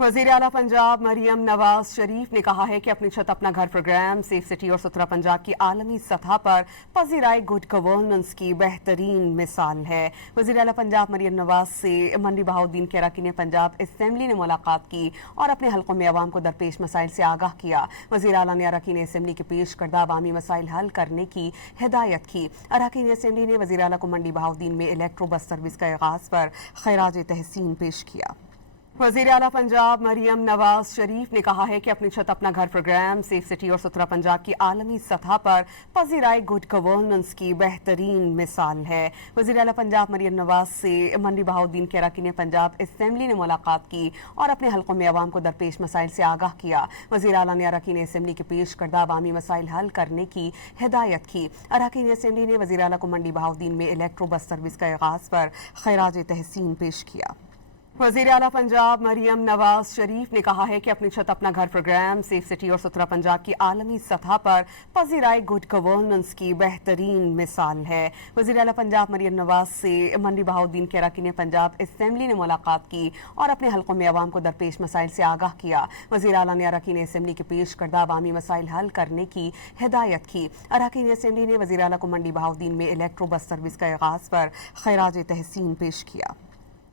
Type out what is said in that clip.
वज़ीर आला पंजाब मरियम नवाज शरीफ ने कहा है कि अपनी छत अपना घर प्रोग्राम सेफ सिटी और सुथरा पंजाब की आलमी सतह पर पजीराई गुड गवर्नेंस की बेहतरीन मिसाल है। वज़ीर आला पंजाब मरियम नवाज से मंडी बहाउद्दीन के अरकान पंजाब असम्बली ने मुलाकात की और अपने हलकों में अवाम को दरपेश मसाइल से आगाह किया। वज़ीर आला ने अरकान असम्बली के पेश करदा अवामी मसाइल हल करने की हिदायत की। अरकान असम्बली ने वज़ीर आला को मंडी बहाउद्दीन में इलेक्ट्रो बस सर्विस का आगाज पर खैराज तहसीन पेश किया। वज़ीर आला पंजाब मरियम नवाज शरीफ ने कहा है कि अपनी छत अपना घर प्रोग्राम सेफ सिटी और सुथरा पंजाब की आलमी सतह पर पजीराई गुड गवर्नेंस की बेहतरीन मिसाल है। वज़ीर आला पंजाब मरियम नवाज से मंडी बहाउद्दीन के अरकान पंजाब असम्बली ने मुलाकात की और अपने हलकों में अवाम को दरपेश मसाइल से आगाह किया। वज़ीर आला ने अरकान असम्बली के पेश करदा अवामी मसाइल हल करने की हिदायत की। अरकान असम्बली ने वज़ीर आला को मंडी बहाउद्दीन में इलेक्ट्रो बस सर्विस का आगाज पर खैराज तहसीन पेश किया। वज़ीर आला पंजाब मरियम नवाज शरीफ ने कहा है कि अपनी छत अपना घर प्रोग्राम सेफ सिटी और सुथरा पंजाब की आलमी सतह पर पजीराई गुड गवर्नेंस की बेहतरीन मिसाल है। वज़ीर आला पंजाब मरियम नवाज से मंडी बहाउद्दीन के अरकान पंजाब असम्बली ने मुलाकात की और अपने हलकों में अवाम को दरपेश मसाइल से आगाह किया। वज़ीर आला ने अरकान असम्बली के पेश करदा अवामी मसाइल हल करने की हिदायत की। अरकान असम्बली ने वज़ीर आला को मंडी बहाउद्दीन में इलेक्ट्रो बस सर्विस का आगाज पर खैराज तहसीन पेश किया।